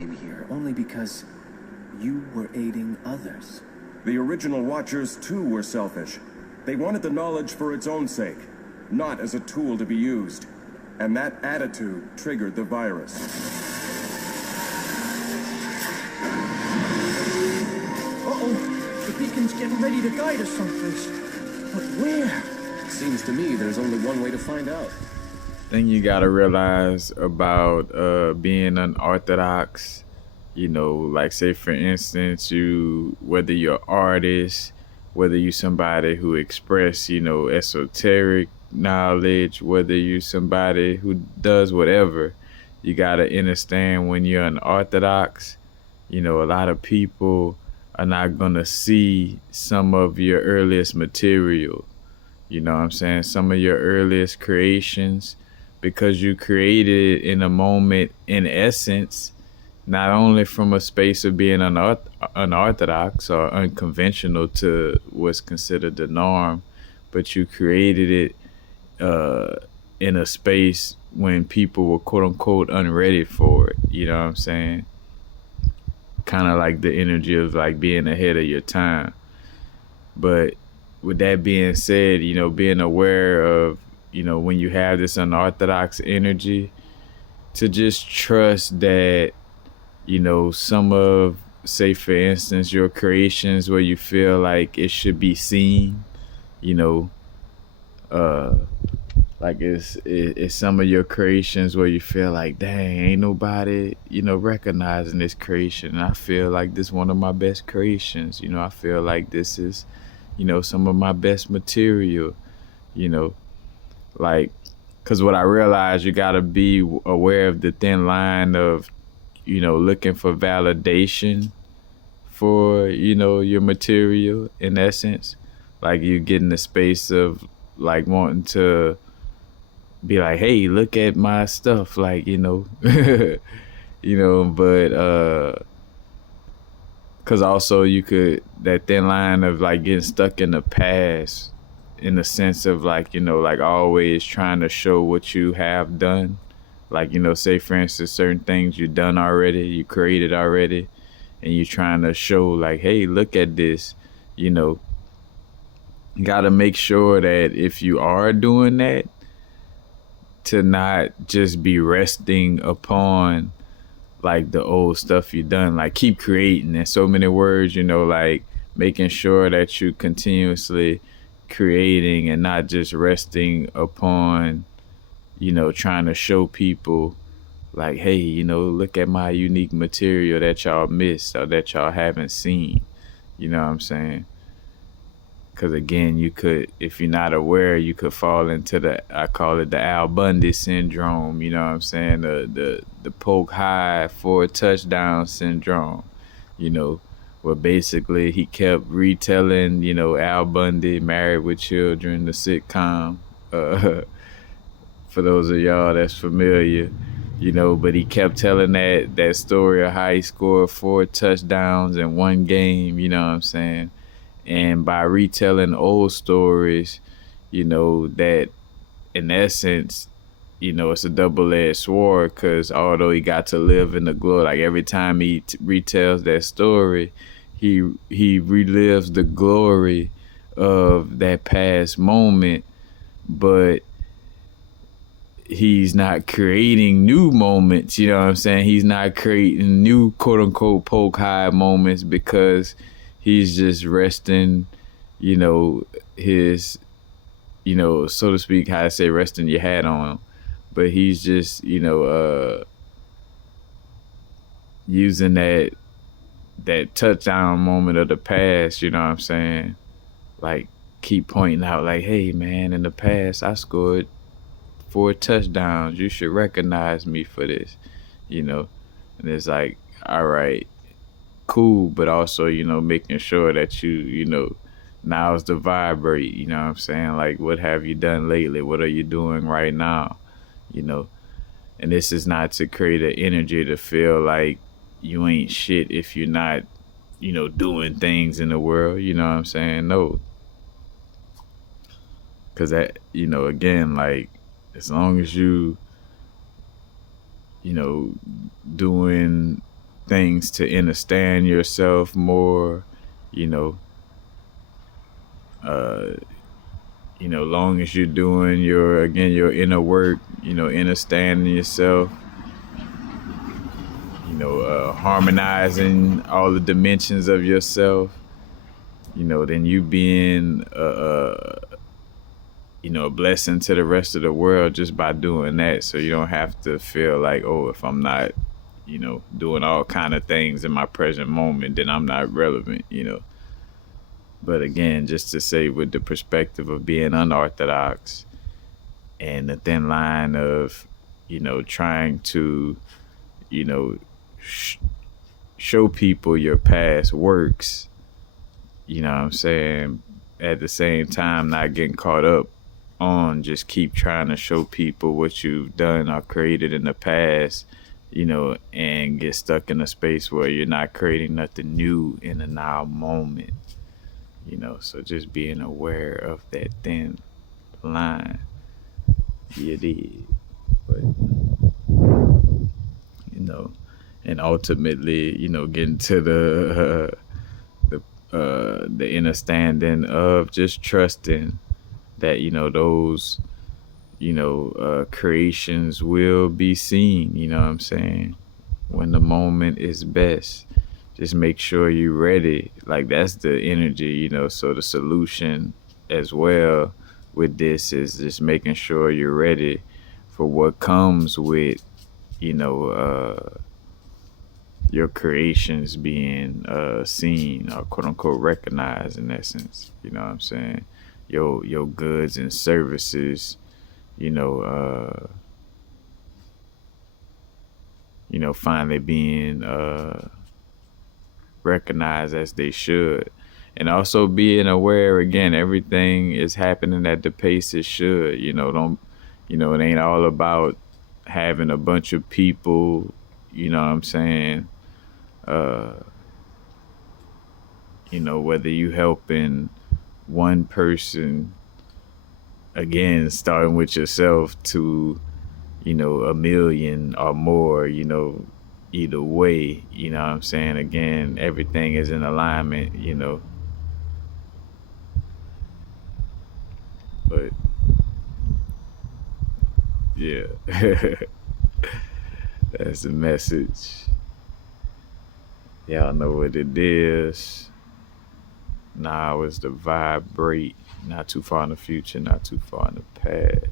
here only because you were aiding others. The original Watchers, too, were selfish. They wanted the knowledge for its own sake, not as a tool to be used. And that attitude triggered the virus. Uh-oh, the beacon's getting ready to guide us someplace. But where? Seems to me there's only one way to find out. Thing you gotta realize about being unorthodox, like say for instance, whether you're an artist, whether you somebody who express, esoteric knowledge, whether you somebody who does whatever, you gotta understand when you're unorthodox, a lot of people are not gonna see some of your earliest material. You know what I'm saying? Some of your earliest creations, because you created it in a moment, in essence, not only from a space of being unorthodox or unconventional to what's considered the norm, but you created it in a space when people were quote unquote unready for it. You know what I'm saying? Kind of like the energy of like being ahead of your time. But with that being said, being aware of, when you have this unorthodox energy, to just trust that, some of, say for instance, your creations where you feel like it should be seen, like it's some of your creations where you feel like, dang, ain't nobody, recognizing this creation. And I feel like this one of my best creations. I feel like this is, some of my best material, like, because what I realized, you got to be aware of the thin line of, looking for validation for, your material in essence. Like you get in the space of like wanting to be like, hey, look at my stuff. Like, but, because also you could, that thin line of like getting stuck in the past in the sense of like, like always trying to show what you have done. Like, say for instance, certain things you done already, you created already, and you're trying to show like, hey, look at this, you got to make sure that if you are doing that, to not just be resting upon like the old stuff you done, like keep creating in so many words, like making sure that you continuously creating and not just resting upon, trying to show people like, hey, look at my unique material that y'all missed or that y'all haven't seen. You know what I'm saying? Because again, you could, if you're not aware, you could fall into I call it the Al Bundy syndrome. You know what I'm saying? The poke high for a touchdown syndrome. Where basically he kept retelling, Al Bundy, Married with Children, the sitcom. For those of y'all that's familiar, but he kept telling that story of how he scored 4 touchdowns in one game. You know what I'm saying? And by retelling old stories, that in essence, it's a double-edged sword, because although he got to live in the glory, like every time he retells that story, he relives the glory of that past moment, but he's not creating new moments. You know what I'm saying? He's not creating new quote-unquote poke high moments, because he's just resting, his, so to speak, how I say, resting your hat on him. But he's just, using that touchdown moment of the past, you know what I'm saying? Like, keep pointing out, like, hey, man, in the past, I scored 4 touchdowns. You should recognize me for this, And it's like, all right, cool, but also, making sure that you now's the vibrate, you know what I'm saying? Like, what have you done lately? What are you doing right now? And this is not to create an energy to feel like you ain't shit if you're not, doing things in the world, you know what I'm saying? No. Because that, again, like, as long as you, doing things to understand yourself more, you know, long as you're doing your inner work, understanding yourself, harmonizing all the dimensions of yourself, then you being a blessing to the rest of the world just by doing that. So you don't have to feel like, oh, if I'm not, doing all kind of things in my present moment, then I'm not relevant, But again, just to say, with the perspective of being unorthodox and the thin line of, trying to, show people your past works, you know what I'm saying? At the same time, not getting caught up on just keep trying to show people what you've done or created in the past, and get stuck in a space where you're not creating nothing new in the now moment. So just being aware of that thin line. You did. But, and ultimately, getting to the understanding of just trusting that, those, creations will be seen, you know what I'm saying? When the moment is best. Just make sure you're ready. Like, that's the energy, so the solution as well with this is just making sure you're ready for what comes with, your creations being seen or quote unquote recognized, in essence. You know what I'm saying? Your goods and services, finally being recognized as they should. And also being aware, again, everything is happening at the pace it should. It ain't all about having a bunch of people, you know what I'm saying, whether you helping one person, again, starting with yourself, to, a million or more, either way, you know what I'm saying? Again, everything is in alignment, But yeah, that's the message. Y'all know what it is. Now it's to vibrate, not too far in the future, not too far in the past.